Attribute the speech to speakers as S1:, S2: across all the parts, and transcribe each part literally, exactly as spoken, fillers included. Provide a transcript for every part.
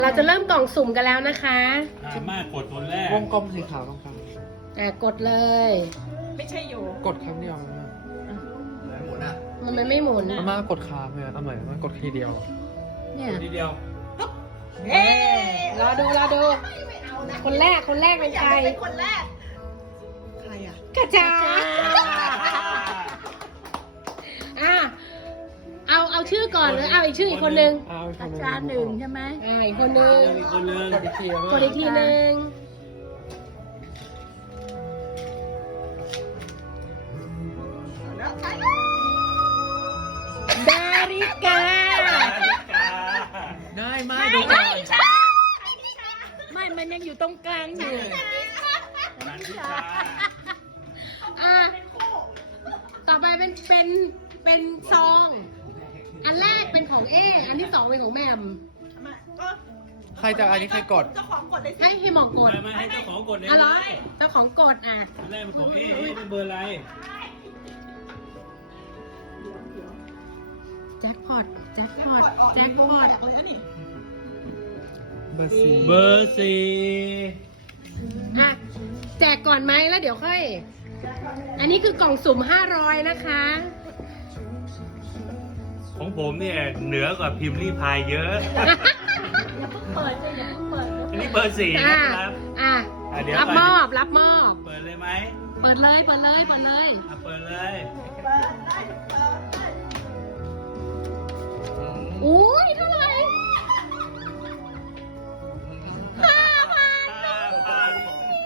S1: เราจะเริ่มกล่องสุ่มกันแล้วนะคะ
S2: อ่ามากดตัวแรก
S3: วงกลมสีขาวตรงกลาง
S1: อ่ะกดเลย
S4: ไม่ใช่อยู่
S3: กดครั้งเดียวนะ
S1: มันไม่หมุน
S3: อาม่ากดค้างเลยเอาใหม่อาม่ากดทีเดียว
S1: เนี่ย
S2: ทีเดียว
S1: เอ๊รอดูรอดู คนแรกคนแรกเป็นใคร
S4: เป็นคนแรก ใครอ่ะ
S1: กระจาอ่ะเอาเอาชื่อก่อนหรือเอาอีกชื่ออีกคนนึง
S3: เอาอีกค
S4: อาน
S3: หนึ่ง
S4: จารย์หนึ่งใช่ไหม
S1: อ่าอีกคนนึง
S2: อีกคนนึง
S3: กดอีกทีเอา
S1: กดอีกทีนึง
S4: แล้วใคร
S1: ดาริกา
S3: ได้ไหมดูก่อน
S4: ไม่ มันยังอยู่ตรงกลางอยู่
S2: นันทิชา
S1: อ่ะต่อไปเป็นเป็นเป็นซอง อันแรกเป็นของเอ อันที่สองเป็นของแหมม
S3: ใครจะอันนี้ใครกด
S4: เจ้าของกดเลยสิ
S1: ให้ให้หมองกด
S2: ไม่ไม่ให้เจ้าของกดเลย
S1: อะไรเจ้าของกดอ่ะ
S2: อันแรกเป็นของเอ๊ะเอ๊ะเป็นเบอร์อะไร
S1: แจ็คพอต แจ็คพอต แจ็คพอต
S4: เลยอันนี้
S3: เบอร์สี่
S2: เบอร์สี่
S1: อ่ะ แจกก่อนไหมแล้วเดี๋ยวค่อย อันนี้คือกล่องสุ่มห้าร้อยนะคะ
S2: ของผมเนี่ยเหนือกว่าพิมพ์รีพายเยอะ
S4: เปิดเลยอย่าเพิ่งเปิด
S2: อันนี้เบอร์สี่
S1: อ่ะ
S2: นะครับ
S1: อ่ะ
S2: อ่ะเดี๋ยว
S1: รับ
S2: ก่อน
S1: มอบ รับมอบ
S2: เปิดเลยไหม
S1: เปิดเลย เปิดเลย เปิดเลย
S2: อ่ะเปิดเลย
S4: เปิดได้เปิดได้
S1: อุ้ยเท่าไหร่ห้าพัน
S2: ห้าพัน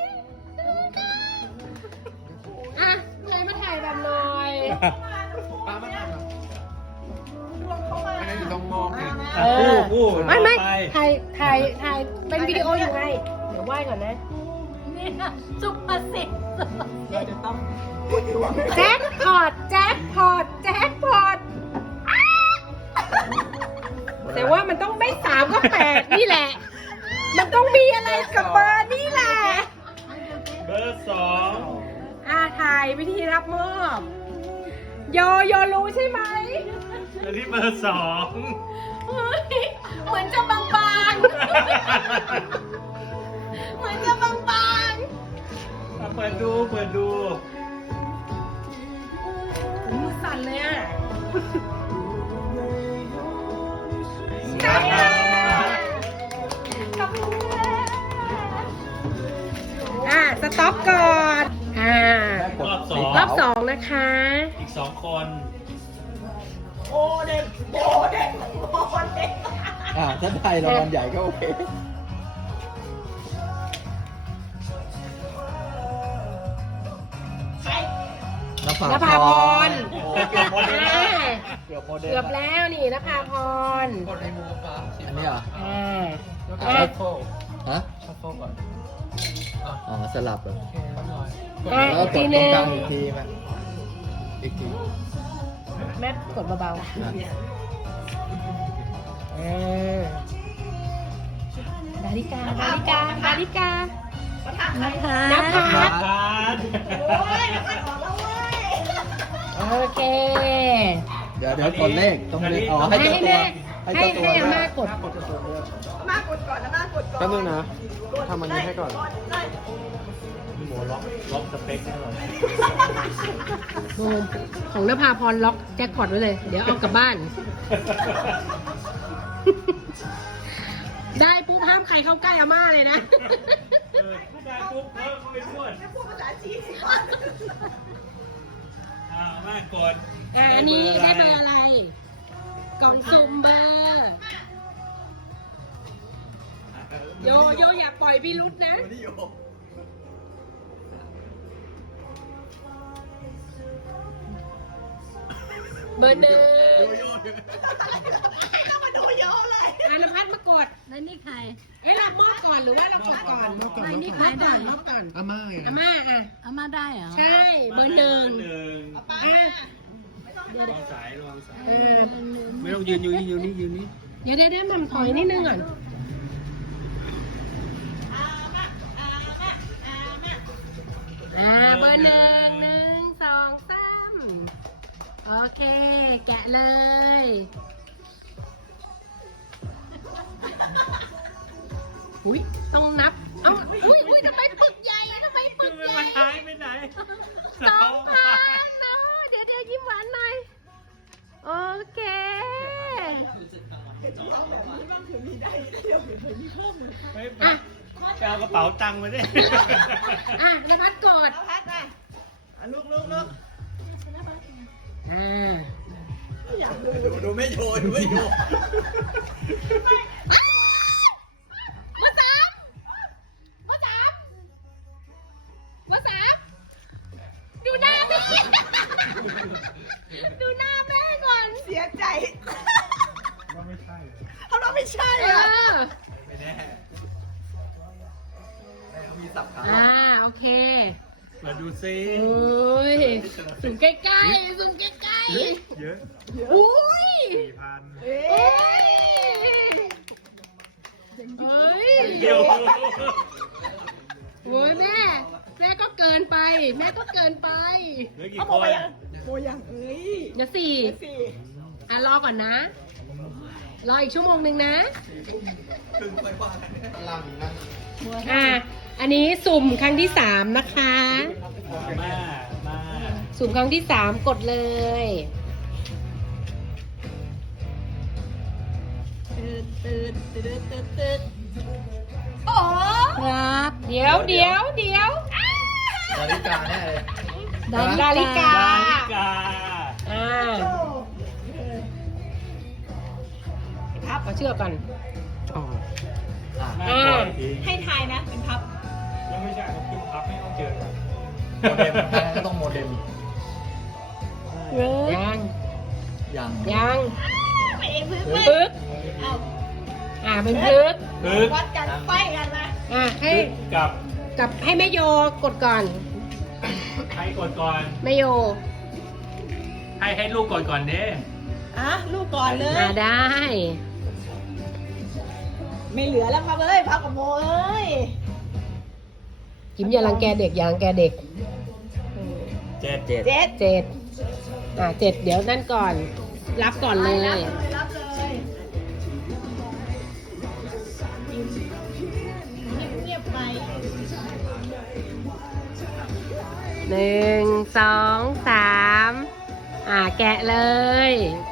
S1: อ่ะเลยมาถ่ายแบบหน่อย
S3: ป้ามาทำอ่ะ
S4: ดวงเข้ามา
S3: อันนี้อยู่ตรงมองเนี่ย
S2: อ่ะคู่คู่
S1: ไม่ไม่
S2: ต่อป
S1: ถ่ายถ่ายถ่ายเป็นวิดีโออยู่ไง เดี๋ยวไหว้ก่อนนะ
S4: นี่นะซุปเปอร์สิบ
S3: เราจะต้อง
S1: แจ็คพอต แจ็คพอต แจ็คพอตอ้าแต่ว่ามันต้องไม่สามก็แปดนี่แหละ มันต้องมีอะไรกับเบอร์นี่แหละ
S2: เบอร์สอง
S1: อ่าถ่ายวิธีรับมอบ โยโยรู้ใช่ไหม
S2: อันนี้เบอร์สอง
S1: เฮ้ยเหมือนจะบางๆ เหมือนจะบาง
S2: อ่ะเปิดดูเปิดดู
S1: ๆมือสั่นเลยอ่ะ ขอบคุณค่ะอ่าสต็อปก่อน อ่าร
S2: อบสอง
S1: รอบสองนะคะ
S2: อีกสองคน
S4: โอเด็กโอเด็กโอเด็ก
S3: อ่าถ้าไทยรางวัลใหญ่ก็โอเค
S4: ใคร
S3: นภาน
S1: ภาพร
S3: โอ้เกือบโมเดล
S1: อ่า
S3: เกือบโมเดล
S1: เกือบแล้วนี่นภาพร
S3: กดในมือฟ้าอันนี้เหรอ
S1: อ่า
S3: อ่ะ
S1: อ่ะ
S3: ชัฟเฟิล
S5: ฮะ
S3: ชัฟเฟิลก่อน
S5: อ๋อ สลับเหรอ
S3: โอเคเรียบร้อย
S1: อ่ะ
S5: แล้ว
S1: อี
S5: ก็
S1: ก
S5: ก
S1: ที
S5: ด
S1: ห
S5: ตร
S1: นึ่ง
S5: งกลางอีกทีไหมอีกที
S1: แม่กดเบา
S5: อ่ะ
S1: ๆอ่าดาริกา ดาริกา ดาริกา
S4: นะคะ
S1: นภั
S2: มา
S1: ส
S2: ทาน
S4: โอ้ยมันออกแล้วเว้ย
S1: โอเค
S5: เดี๋ยวเดี๋ยวกดเลขต้องเลขอ๋อ ให้
S1: ให้
S5: เจ้าตัว
S1: แม่
S5: ให้
S1: ให้
S5: เจ้าตัว
S1: ให้อา
S5: ด้วย
S1: ม่ากด
S3: กดจะตัวเลือก
S4: มากดก่อนนะมากดก่อน
S3: แป๊บนึงนะทำอันนี้ให้ก่อน
S4: ได้
S2: หมูล็อกล็อกสเปคให้หน่อย
S1: โอ้ของนภาพรล็อกแจ็คพอตไว้เลย เดี๋ยวเอากลับบ้าน ได้ปุ๊บห้ามใครเข้าใกล้อาม่าเลยนะ
S2: เออถ้าได้ปุ๊บเพิ่มเข้าไปพูด
S4: จะพูดภาษาจีน
S2: อ้าวมากด
S1: อ่าอันนี้ได้เบอร์อะไร กล่องสุ่มเบอร์ โยโยอย่าปล่อยพี่รุดนะ เบอร์หนึ่ง
S4: ต้องมาดูเยอะเลย
S1: อานพัฒน์มากด
S4: แล้วนี่ใคร
S1: เอ้ยเรามอบก่อนหรือว่าเรากดก่อน
S3: มอบก่อน
S1: ไม่นี่ใครได้มอบก่อน
S3: อาม่าไง
S1: อาม่าอ่ะ
S4: เอามาได้เหรอ
S1: ใช่ เบอร์หนึ่ง
S2: เบอร์หนึ่ง
S1: อ่ะ
S2: ระวังสายระวังสาย
S1: เออ
S2: ไม่ต้องยืนอยู่นี่ยืนนี่ยืนนี่
S1: เดี๋ยวเดี๋ยวเดี๋ยวมันถอยนิดนึงก่อน อ่า เบอร์หนึ่งหนึ่งสองสามโอเค แกะเลยอุ้ยต้องนับ เอ้าอุ้ยอุ้ยทำไมปึกใหญ่ทำไมปึกใหญ่
S2: มันหายไปไหน
S1: สองพันเนาะเดี๋ยวเดี๋ยวยิ้มหวานหน่อย โอเค
S2: เฮ้ยไปเอากระเป๋าตังค์มาดิ
S1: อ่ะนภัสกด
S4: เอาพัดมาอ่ะลูกลูกลูก
S1: อ่า
S4: อยากดู
S5: ดูดูไม่โชว์ดูไม่โชว์
S1: มาสามมาสามมาสามดูหน้าแม่ ดูหน้าแม่ก่อน
S4: เสียใจ
S2: ว่าไม่ใช่เลย
S4: เขาต้องไม่ใช่
S1: เอ
S4: อ่ะ
S1: อ
S2: ไม่แน่
S5: เขามีสับขาหล
S1: อ่า
S5: อก
S1: โอเค
S2: มาดูซิ
S1: โอ้ยสูงใกล้ๆสูงใกล้
S2: เยอะ
S1: ๆอุ้ย
S2: สี่พัน
S4: เอ๊ะ
S1: เอ้ย
S2: เดียว
S1: โอ้ยแม่ แม่ก็เกินไป แม่ก็เกินไป
S2: เหลือกี่
S4: เอา
S2: ค
S4: โม
S2: น
S4: ไปยังโมยังเอ้ย
S1: เดี๋ยวสี่
S4: เดี๋ยวสี่
S1: อ่ะรอก่อนนะ รออีกชั่วโมงหนึ่งนะ
S5: ถึงไปว่ากันเนี่ยพลังนั่ง
S1: อ่ะ อันนี้สุ่มครั้งที่สามนะคะ
S2: มามา
S1: สุ่มครั้งที่สามกดเลย
S4: ตื่นตื่นตื่นตื่นตื่นโอ้
S1: ครับ เดี๋ยวเดี๋ยวเดี๋ยวอ้า
S5: นาฬิกาแน่เลย
S1: ดาฬิกา
S2: ดาฬิกา
S1: อ่า
S4: พับ
S1: เอาเชือกก่อนอ๋อ
S5: อ่ะ
S2: หน้าก่อนทิ้ง
S4: ให้ทายนะเป็นพับ
S2: ยังไม่ใช่เขาคิดพับให้เขาเจอกัน
S5: โมเด็มอันนั้นก็ต้องโมเด็ม
S1: ยัง
S5: ยัง
S1: ยัง
S4: ไปเองพื้นไป
S1: ปึ๊ก
S4: เอา
S1: อ่าเป็นพึก
S2: พึก
S4: วัดกันไฟกันนะ
S1: อ่าให้
S2: พึกกับ
S1: กับให้แม่โยกดก่อน
S2: ให้กดก่อน
S1: แม่โย
S2: ให้ให้ลูกก่อนก่อนเด้
S4: อ่ะลูกก่อนเลย
S1: อ่าได้
S4: ไม่เหลือแล้วพับเอ้ยพับกับโมเอ้ย
S1: ยิ้มอย่ารังแกเด็กอย่ารังแกเด็ก
S2: เจ็ด
S5: เจ็ด
S4: เจ็ด
S1: เจ็ดอ่าเจ็ดเดี๋ยวนั่นก่อน รับก่อนเลย
S4: รับเลยรับเลยเงียบๆไป
S1: หนึ่งสองสามอ่าแกะเลย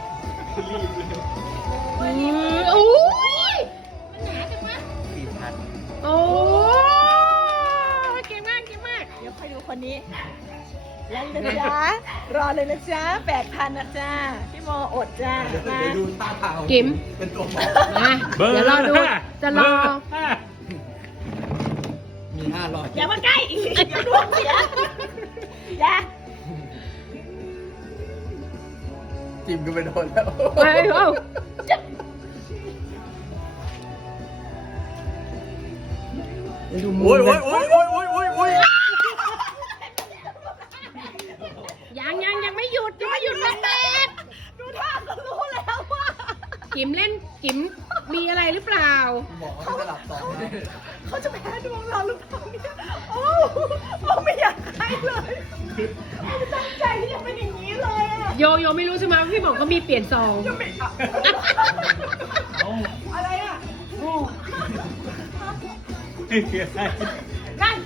S1: อืมอุ้ยมันหนาจังวะ
S5: สี่พัน
S1: โอ้เก่งมากเก่งมาก
S4: เดี๋ยวค่อยดูคนนี้แล้วนะจ๊ะ รอเลยนะจ๊ะแปดพันนะจ๊ะ พี่โมอดจ้า
S5: เดี๋ยว
S4: มา
S5: ดูท่าทางของ
S1: กิม
S5: เป็นตัวหมอ
S1: มาเดี๋ยวรอดู จะรอ
S2: เบร์ห้า
S5: มีห้าร้อย
S4: อย่ามาใกล้อีกเดี๋ยวดวงเสียอย่า
S5: จิมก็ไปโดนแล้ว
S1: ไปเอาดูมื
S5: โอ้ย
S1: อ
S5: โอ้ยโอ้ยโอ้ยโอ้ยโอ้ยโอ้ย
S1: ยังยังยังไม่หยุดยังไม่หยุดเลยแม่
S4: ดูท่าก็รู้แล้วว่า
S1: กิมเล่นกิมมีอะไรหรือเปล่า
S5: หมอเขาสลับสอง
S4: เขาจะแพ้ดวงเราหรือเปล่าเนี่ยโอ้โอ้ไม่อยากให้เลยไม่ตั้งใจที่จะเป็นอย่างนี้เลยอะ
S1: โยโยไม่รู้ใช่ไหมว่าพี่หมอก็มีเปลี่ยนซอง
S4: จะไม่อะ
S2: เอา
S4: อะไรอะ
S1: นั่น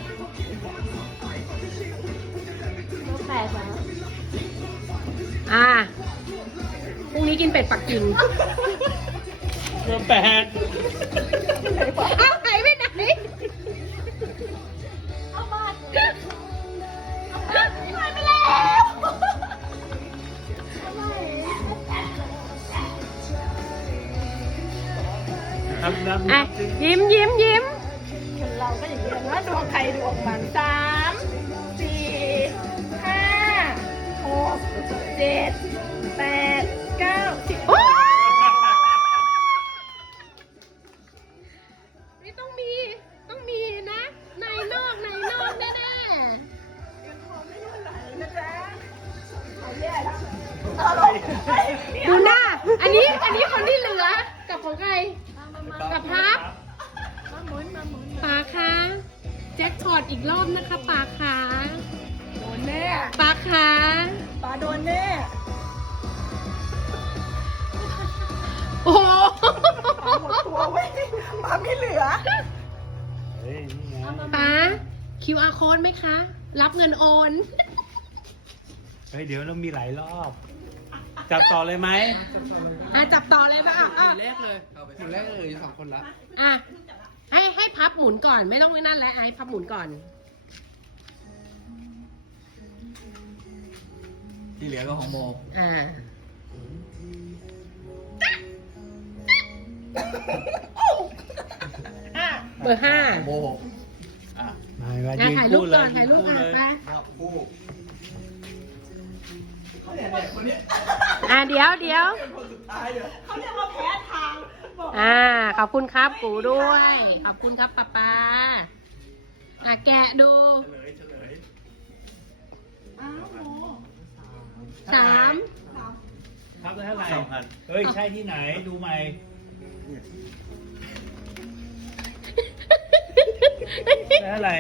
S1: แปดแล้วอ่าพรุ่งนี้กินเป็ดปักกิ่ง
S2: เบอร์แปด
S1: เอ้าหายไปไหน
S4: เอามาหายไปแล้ว
S2: ทำน้ำ
S1: อ่ะยิ้มยิ้มยิ้ม
S4: คนเราก็อย่างนี้นะดวงใครดวงมันสามสี่ห้าหกเจ็ดแปดเก้าสิบ
S1: โอ้นี่ต้องมี ต้องมีนะ ในนอกในนอกแน่
S4: เงินทองไม่รั่วไหลนะจ๊ะเอาแย่แล้วเอาลงเฮ้ย
S1: ๆดูหน้า อันนี้ อันนี้คนที่เหลือ กับของใคร กับพับ
S4: มาหมุนมาหมุน
S1: ป๋าคะแจ็คพอตอีกรอบนะคะป๋าคะ
S4: โดนแน่
S1: ป๋าคะ
S4: ปลาโดนแน่
S1: โอ้โห
S4: ปลาหมดตัวบอกไม่มาไม่เหลือ
S2: เฮ้ยนี่ไง
S1: ป้า คิว อาร์ code ไหมคะ รับเงินโอน
S2: เฮ้ยเดี๋ยวเรามีหลายรอบ จับต่อเลยไหม
S1: อ่ะจับต่อเลยป่ะอ่ะอ่ะ
S3: หมุนแรกเลยหมุนแรกเลยสองคนละ
S1: อ่ะให้ให้พับหมุนก่อนไม่ต้องไว้นั่นแล้วไอ้พับหมุนก่อน
S5: ที่เหลือก็ของโม
S1: อ่า
S4: อ่ะ
S1: เบอร์ห้า
S5: ของโมหกอ่ะ
S2: มามา
S1: อ่ะ
S2: ยืน
S1: ถ่ายรู
S2: คู่
S1: ป
S2: เล
S1: ก่อย นถ่ายรูป
S2: คู่
S1: อ่ะ
S2: เลย
S1: ไป
S5: ครับผู้เขาเนี่ยเนี่ยคนเนี้ย
S1: อ่ะเดี๋ยวเดี๋ยว
S5: เป็นคนสุดท้ายเลย
S4: เขาเรียกว่าแพ้ทางบอก
S1: อ่า ขอบคุณครับกูด้วย ขอบคุณครับป้าป้าอ่ะแกะดู
S2: เฉลยเฉลย
S4: อ้าวโม
S1: สาม
S4: สาม
S2: ครับได้เท่าไหร่เฮ้ย ใช่ที่ไหน ดูใหม่ได้เท่าไหร่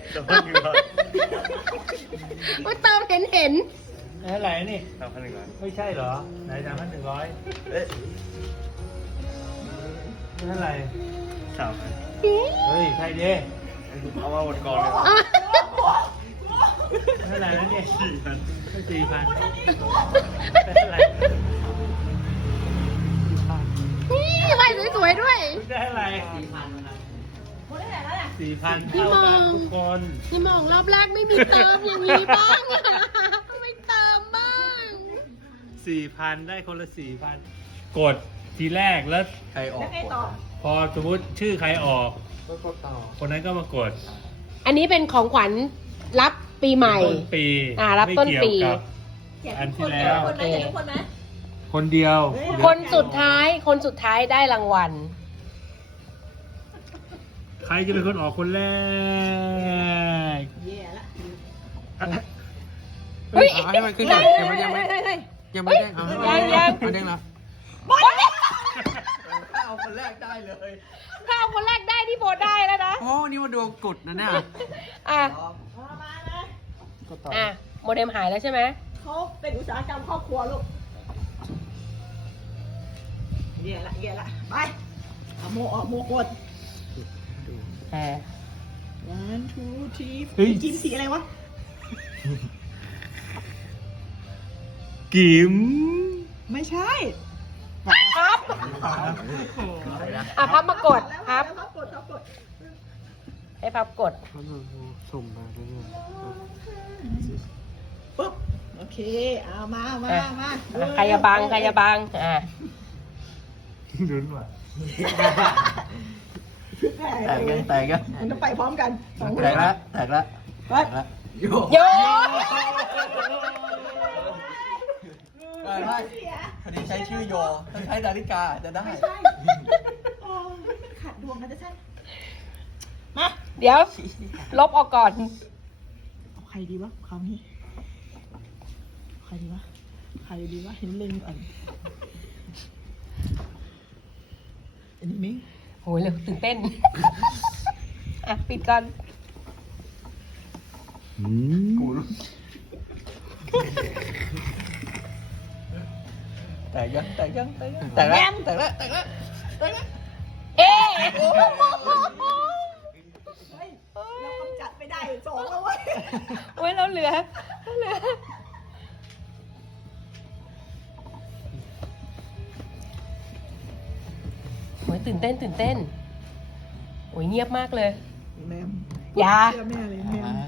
S1: โอ้ยเติมเห็นเห็น
S2: ได้เท่าไหร่นี่สามพันหนึ่งร้อยไม่ใช่เหรอ ไหนสามพันหนึ่งร้อยเอ๊ะได้เท่าไหร่สามพันเฮ้ย ใช่ดิเอามาหมดก่อนเลย
S1: อ่ะ
S2: เท่าไหร่แล้วเนี่ยสี่พันสี่พันได้เท่าไหร่
S1: นี่ใบสวยๆด้วย
S2: ได้เท่าไหร่
S4: โมได้ไหนแล้วเนี่ย
S2: สี่พัน
S1: พี่
S2: เท่าม
S1: อง
S2: กันทุกคน
S1: พี่มองรอบแรกไม่มีเติมอย่างนี้บ้างอะไม่เติมบ้าง
S2: สี่พันได้คนละสี่พันกดทีแรกแล้ว
S5: ใครออก
S4: แล้วไง
S5: กด
S4: ต่อ
S2: พอสมมติชื่อใครออก
S3: ก็กดต่อ
S2: คนนั้นก็มากด
S1: อันนี้เป็นของขวัญรับปีใหม่
S2: ต้นปี
S1: อ่ารับต้นปี
S2: ไม่เกี่ยวกับ
S4: แกะ
S2: อัน
S4: ทุก
S2: ที่
S4: คน
S2: แล้ว
S4: ทุกคนไหมแกะทุกคนไหม
S2: คนเดียว
S1: คนสุดท้าย คนสุดท้ายได้รางวัล
S2: ใครจะเป็นคนออกคนแรก
S4: แย่ละ
S3: เฮ้ยเอาให้มันขึ้นก่อนยังไม่ยังไม่
S1: เฮ้ยเฮ้ย
S3: ยังไม่ได้เอาให้มัน
S1: ยังยัง
S3: ไม่ได้แล้ว
S5: ถ้าเอาคนแรกได้เลย
S1: ถ้าเอาคนแรกได้ที่โบทได้แล้วนะ
S3: โอ้นี่มาดวงกดนะเนี่ย
S1: อ่ะ
S4: เอามานะ
S3: กดต่อ
S1: อ่ะ โมเด็มหายแล้วใช่ไหม
S4: เขาเป็นอุตสาหกรรมครอบครัวลูกแย่ละแย่ละไปเอาโมออกโมกด
S1: อ่า
S4: one two three
S2: เฮ้ย
S4: กินสีอะไรวะ
S2: กิม
S4: ไม่ใช่
S1: พับ อ่ะพับมากด พับ
S4: พับกดพับกด
S1: ให้พับกด
S3: มันสุ่มมาเรื่อย
S4: ปุ๊บ โอเค เอามาเอามา
S1: อ่ะ
S4: เอามา
S1: อ่ะใครจะบัง ใครจะบัง อ่ะ
S2: ลุ้นว่ะ
S5: แตกกันแตกกัน
S4: มันต้องไปพร้อมกันสองคน
S5: แตกละแตกละ
S4: ไป
S5: แตกละโย
S1: โย
S5: ไม่ไม่พอดีใช้ชื่อโยถ้าใช้นาฬิกาจะได้
S4: ไม่ใช่โอ้ยมันขัดดวงกันจะใช่ มา
S1: เดี๋ยว ลบออกก่อน
S4: เอาใครดีวะคราวนี้ใครดีวะ ใครดีวะ เห็นเล็งก่อนอันนี้มิ้ง
S1: โหยเร็วตื่นเต้น อ่ะ ปิดก่อน
S5: กูรู้แตกยังแตกยังแตกยังแตกละแตกละแตกละแตกละ
S1: เอ๊ะ
S4: เฮ้ย เรากำจัดไม่ได้สองแล้วเว้ย
S1: โอ้ยเราเหลือเราเหลือ โอ้ยตื่นเต้นตื่นเต้น โอ้ยเงียบมากเลย
S4: แมม
S1: อย่า
S4: เชื่อแม่เลยแมม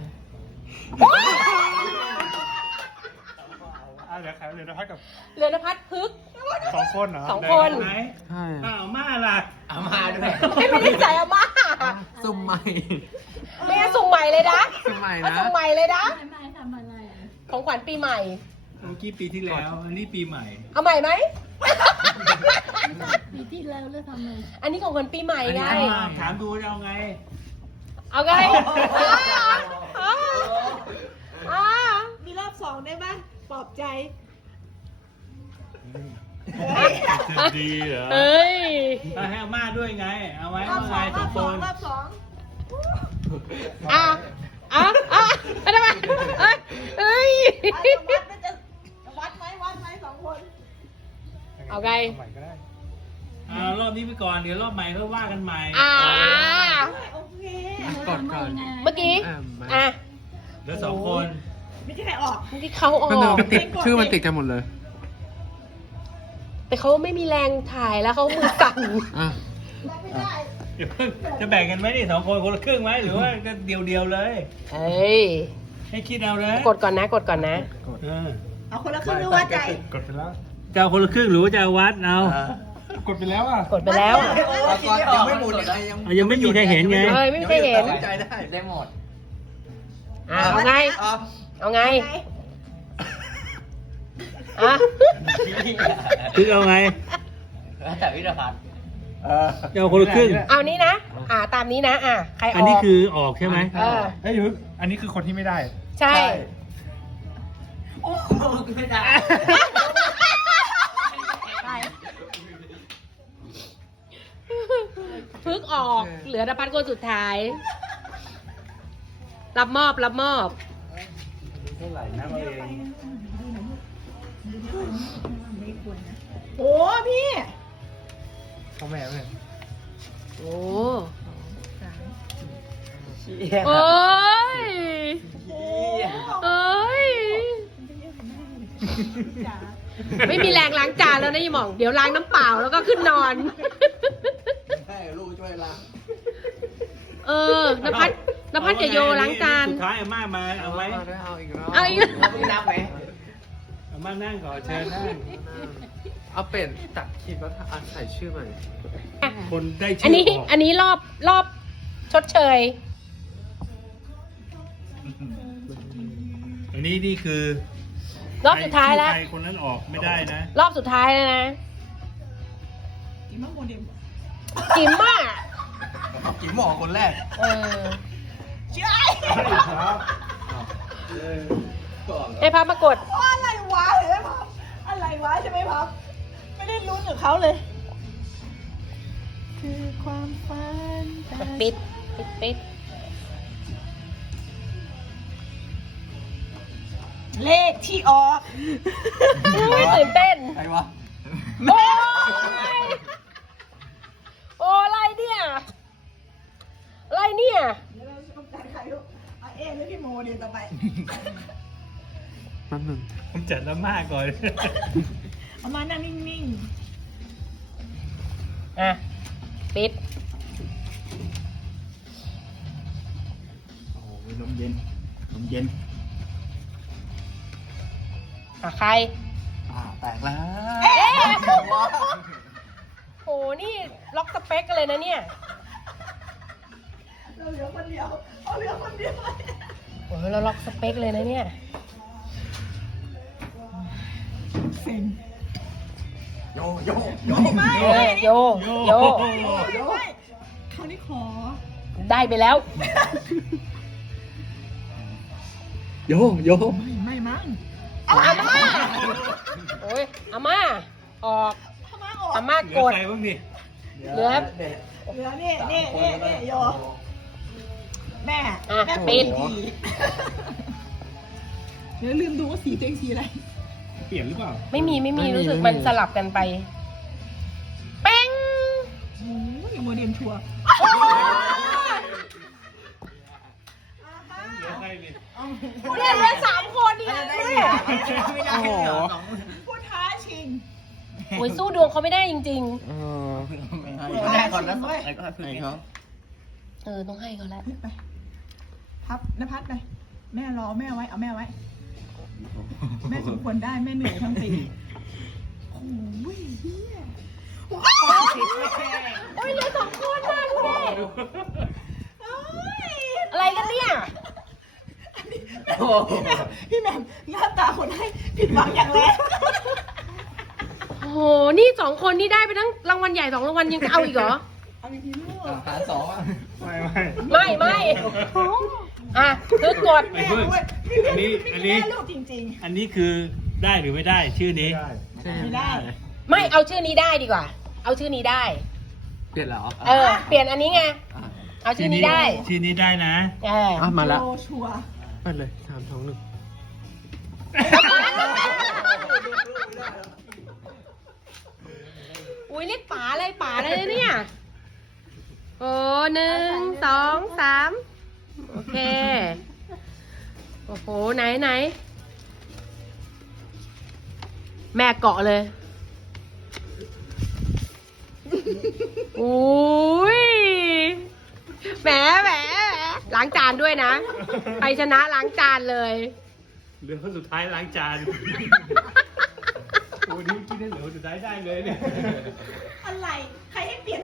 S2: อ่ะเดี๋ยวใครเหลือนภัสกับ
S1: เรือนพัฒน์พึกษ์
S2: สองคนเหรอ
S1: สองคน
S2: เดิไหม
S3: ใช่
S2: อ้าวมาล่ะ
S5: เอามาด้วย
S1: ไม่ไม่ได้ใส่อาม่า
S3: สุ่มใหม่
S1: ไม่งั้นสุ่มใหม่เลยนะ
S3: สุ่มใหม่
S1: เอา
S3: นะ
S1: สุ่มใหม่เลยนะ
S4: ไม่ทำอะไร
S1: ของขวัญปีใหม่
S2: เมื่อกี้ปีที่แล้ว อันนี้ปีใหม่
S1: เอาใหม่ไหม
S4: ปีที่แล้วเลือกทำไง
S1: อันนี้ของขวัญปีใหม่
S2: อัน
S1: ไง
S2: นี้มาถามดูจะเอาไง
S1: เอาไงอ่าอ่า
S4: มีรอบสองได้ไหมปลอบใจ
S2: ดีเหรอ
S1: เอ้ย
S2: เอาให้อาม่าด้วยไง เอาไว้
S4: รอบ
S2: เอา
S4: ส
S2: ไง
S4: อง
S2: ส
S4: ร
S2: อ
S4: อง บ
S2: ค
S4: สอง
S2: น
S4: รอบสอง
S1: อ่ะอ่ะอ่ะอ่ะทำไมเอ้ยเอ้ย
S4: อ่ะจะวัดไหมจะวัดไหมวัดไหมสองคน
S1: เอาไง
S2: ใหม่ก็ได้ เอาเอารอบนี้ไปก่อนเดี๋ยวรอบใหม่ก็ว่ากันใหม่
S1: อ่า
S4: โอเค
S3: กดก่อน
S1: เมื่อกี้
S3: อ่ะมา
S1: อ่ะ
S2: เหลือสองคน
S4: ไม่ใช่ใครออก
S1: เมื่อกี้เขาออ
S3: ก็เน
S1: ก
S3: มันติดชื่อมันติดกันหมดเลย
S1: แต่เขาไม่มีแรงถ่ายแล้วเขามือสั่น
S3: อ่ะ
S2: เดี๋ยวเพิ่งจะแบ่งกันไหมนี่สองคนคนละครึ่งไหมหรือว่าก็เดียวเดียวๆเลย
S1: เฮ้ย
S2: ให้คิดเอาเลย
S1: กดก่อนนะ กดก่อนนะ
S2: เออ
S4: เอาคนละครึ่งด้วยว่าใจ
S2: กดไปแล้วจะเอาคนละครึ่งหรือว่าจะเอาวัดเอา
S3: กดไปแล้วอ่ะ
S1: กดไปแล้ว
S5: แล้วก็ยังไม่หมุนยังไง
S2: อ่ะยังไม่มีใครเห็นไง
S1: เฮ้ยไม่มีใครเห็น
S5: ตัดสินใจได้ได้หมด
S1: อ่ะเอาไง
S5: อ่ะ
S1: เอาไง อ่ะ
S2: คือเอาไง
S5: แต่วิทยาพัฒน์เออ
S2: จะเอาคนละครึ่ง
S1: เอานี้นะ อ่ะตามนี้นะ อ่ะ ใครออก
S2: อันนี้คือออกใช่ไหม
S1: เออ
S3: เฮ้ยอันนี้คือคนที่ไม่ได้
S1: ใช่
S5: โอ้ไม่ได้
S1: พึกออก เหลือดพัดคนสุดท้าย รับมอบ รับมอบ
S2: เท่าไหร่นะเราเอง
S4: โอ้พี่
S3: เขาแม่เลย
S1: โอ้โอ้ยโอ้ย ไม่มีแรงล้างจานแล้วนะยี่หม่อง เดี๋ยวล้างน้ำเปล่าแล้วก็ขึ้นนอน
S5: ให้ลูกช่วยล้าง
S1: เออนภัสนภัสกับโยล้างจาน
S2: สุดท้ายอาม่ามาเอาไหม
S3: เอาอีกรอบ
S1: เอาอีก
S5: นับไหม
S2: อาม่านั่งก่อนเชิญนั่ง
S3: เอาเปลี่ยนตัดคลิปแล้วอ่ะใส่ชื่อใหม่
S2: คนได้
S1: อั
S2: ชื่
S1: น
S2: อ
S1: นี้
S2: ออก
S1: อันนี้รอบรอบชดเชย
S2: อันนี้นี่คือ
S1: รอบสุดท้ายแล้ว
S2: ใครคนนั้นออกไม่ได้นะ
S1: รอบสุดท้ายแล้วนะ
S4: กินมะโมเดม
S1: จิ๋มอ่ะ
S5: จิ๋มหมอคนแรก
S1: เออ
S4: เชื่อ
S1: ให้พับมากด
S4: อะไรวะเห็นไหมพับอะไรวะใช่ไหมพับไม่ได้ลุ้นกับเขาเลย คือความฝัน
S1: ปิด ปิด ปิด
S4: เลขที่ออก
S1: ไม่ตื่นเต้น
S5: ใครวะ
S1: โอ้ยโอ้อะไรเนี่ย อะไรเนี่ย
S4: เดี๋ยวเราจะต้องการใครลูกเอาเอ็หรือพี่โมเดมต่อไป
S3: แป๊บหนึง
S2: ผมจัดอาม่าก่อน
S4: เอามานั่งนิ่ง
S1: อ่ะ ปิด
S5: โอ้ยลมเย็นลมเย็น
S1: อ่ะ ใคร
S5: อ่าแตกแล้ว
S1: เอ๊ะ โห นี่ล็อกสเปคกันเลยนะเนี่ย
S4: ๆเราเหลือคนเดียวเอาเหลือคนเดียว
S1: โอ้ยเราล็อกสเปคเลยนะเนี่ย
S4: เซ็ง
S5: โยโยโย
S4: ไม่
S1: เออโย โย
S4: โยไม่เขานี่ขอ
S1: ได้ไปแล้ว
S5: โยโย
S4: ไม่ไม่มั้ง
S1: อาม่า โอ้ยอาม่า ออก
S4: ทำไมออก
S1: อาม่า
S2: เหลื
S1: ก
S2: อ
S1: ด
S2: ใครบ้างนี่
S1: เหลือ
S4: เหลือนี่นี่นี่นี่โยแม่
S1: อ่ะ
S4: แม่
S1: ปิด
S4: ดีเดี๋ยวลืมดูว่าสีตัวเองสีอะไร
S2: เปลี่ยนหรือเปล่า
S1: ไม่มีไม่มี
S3: ไม่มี
S1: รู้สึก
S3: ไม่มี
S1: มันสลับกันไป เป้ง
S4: โอ้ยโมเดลชัวร์
S2: เหลือใครนี่
S1: เนี่ยเหลือสามคนเนี่ยเนี่ย
S5: ไม่ได้เหรอสอง
S4: ผู้ท้าชิง
S1: โอ้ยสู้ดวงเขาไม่ได้จริง
S3: เออ
S5: ไม่ให้ก่อนนะ
S4: เว้ย
S5: ให้ก็ให้เขา
S1: ๆ เออ ต้องให้เขาแล้ว
S4: ไปพับนภัสไปแม่รอแม่ไว้ เอาแม่ไว้ แม่สมควรได้แม่เหนื่อยทั้งปีโอ้ยเฮีย
S1: โอ้ยเหลือสองคนนะดูดิ
S4: โอ้ย
S1: อะไรกันเนี่ย
S4: พี่แหม่มหน้าตาคนให้ผิดหวังอย่างแรง
S1: โอ้โห นี่สองคนนี่ได้ไปทั้งรางวัลใหญ่สองรางวัลยังจะเอาอีกเหรอ
S4: เอาอีกทีลูก
S5: หารสองอ่ะ
S2: ไม่ไม่
S1: ไม่ไม่อ่ะคือกด
S2: ไม่เพิ่งอันนี้อันนี้
S4: แม่ลูกจริง
S2: อันนี้คือได้หรือไม่ได้ชื่อนี้
S4: ๆ ไม่ได้
S1: ไม่เอาชื่อนี้ได้ดีกว่า เอาชื่อนี้ได้
S3: เปลี่ยนแล้ว
S1: เออ เปลี่ยนอันนี้ไง เอาชื่อนี้ได้
S2: ชื่อนี้ได้นะ
S1: เออ
S3: อ่ะมาละ
S4: โลชัวร์
S3: ไปเลยสามสองหนึ่ง
S1: ออุ้ยเรียกป๋าเลยป๋าเลยนะเนี่ย โอ้หนึ่งสองสามโอเค โอ้โห ไหนไหน แม่เกาะเลย อุ้ยแหมแหมแหมล้างจานด้วยนะ ใครชนะล้างจานเลย
S2: เหลือคนสุดท้ายล้างจานโอ้ยนี่กินได้เหลือคนสุดท้ายได้เลยเนี่ย
S4: อะไร ใครให้เปลี่ยน